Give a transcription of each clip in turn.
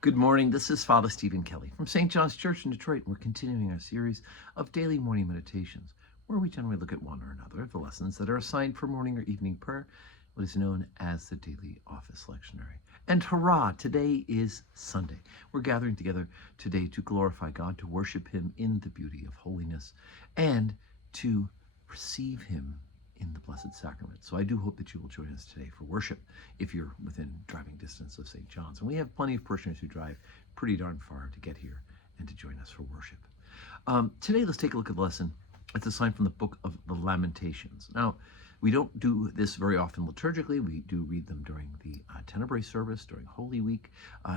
Good morning. This is Father Stephen Kelly from St. John's Church in Detroit. We're continuing our series of daily morning meditations, where we generally look at one or another of the lessons that are assigned for morning or evening prayer, what is known as the daily office lectionary. And hurrah, today is Sunday. We're gathering together today to glorify God, to worship Him in the beauty of holiness, and to receive Him in the Blessed Sacrament. So I do hope that you will join us today for worship if you're within driving distance of St. John's. And we have plenty of parishioners who drive pretty darn far to get here and to join us for worship. Today, let's take a look at the lesson. It's assigned from the book of the Lamentations. Now, we don't do this very often liturgically. We do read them during the Tenebrae service, during Holy Week.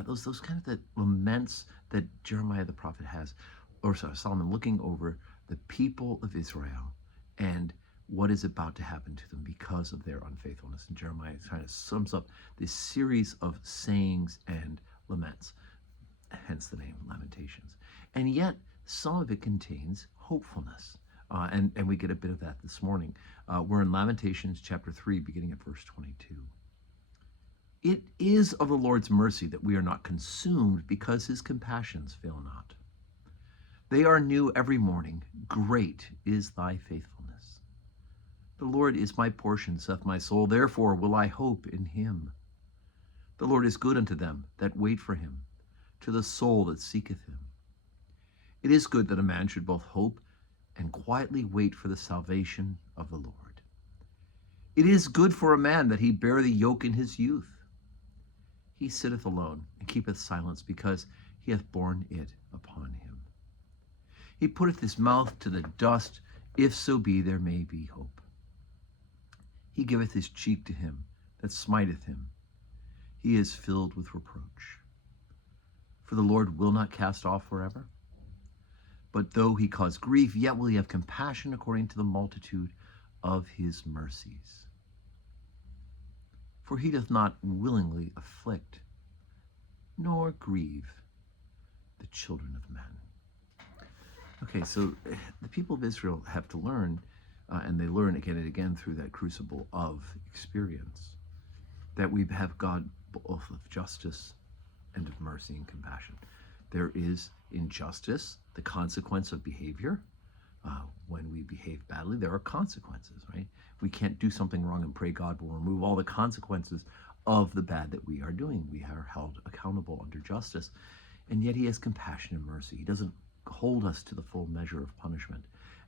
Those kind of the laments that Jeremiah the prophet has, or sorry, Solomon, looking over the people of Israel and what is about to happen to them because of their unfaithfulness. And Jeremiah kind of sums up this series of sayings and laments, hence the name Lamentations. And yet, some of it contains hopefulness. And we get a bit of that this morning. We're in Lamentations chapter 3, beginning at verse 22. It is of the Lord's mercy that we are not consumed, because his compassions fail not. They are new every morning. Great is thy faithfulness. The Lord is my portion, saith my soul, therefore will I hope in him. The Lord is good unto them that wait for him, to the soul that seeketh him. It is good that a man should both hope and quietly wait for the salvation of the Lord. It is good for a man that he bear the yoke in his youth. He sitteth alone and keepeth silence, because he hath borne it upon him. He putteth his mouth to the dust, if so be there may be hope. He giveth his cheek to him that smiteth him. He is filled with reproach. For the Lord will not cast off forever. But though he cause grief, yet will he have compassion according to the multitude of his mercies. For he doth not willingly afflict, nor grieve the children of men. Okay, so the people of Israel have to learn, and they learn again and again through that crucible of experience, that we have God both of justice and of mercy and compassion. There is injustice, the consequence of behavior. When we behave badly, there are consequences, right? We can't do something wrong and pray God will remove all the consequences of the bad that we are doing. We are held accountable under justice, and yet he has compassion and mercy. He doesn't hold us to the full measure of punishment.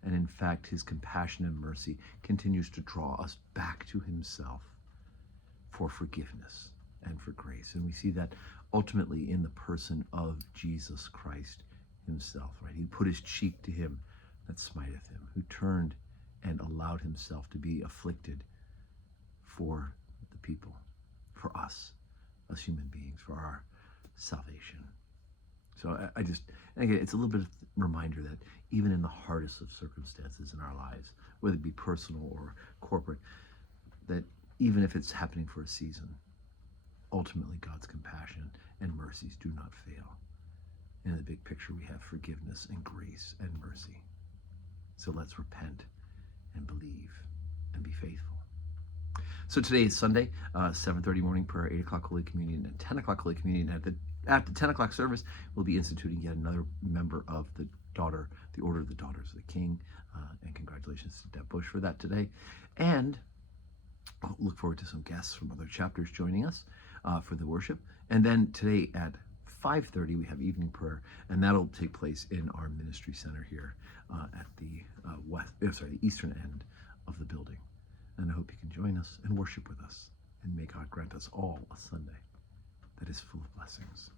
And in fact, his compassion and mercy continues to draw us back to himself for forgiveness and for grace. And we see that ultimately in the person of Jesus Christ himself, right? He put his cheek to him that smiteth him, who turned and allowed himself to be afflicted for the people, for us as human beings, for our salvation. So again, it's a little bit of a reminder that even in the hardest of circumstances in our lives, whether it be personal or corporate, that even if it's happening for a season, ultimately God's compassion and mercies do not fail. In the big picture, we have forgiveness and grace and mercy. So let's repent and believe and be faithful. So today is Sunday, 7:30 morning prayer, 8 o'clock Holy Communion, and 10 o'clock Holy Communion. At the 10 o'clock service, we'll be instituting yet another member of the Order of the Daughters of the King. And congratulations to Deb Bush for that today. And I'll look forward to some guests from other chapters joining us for the worship. And then today at 5:30, we have evening prayer, and that'll take place in our ministry center here at the eastern end of the building. And I hope you can join us and worship with us. And may God grant us all a Sunday that is full of blessings.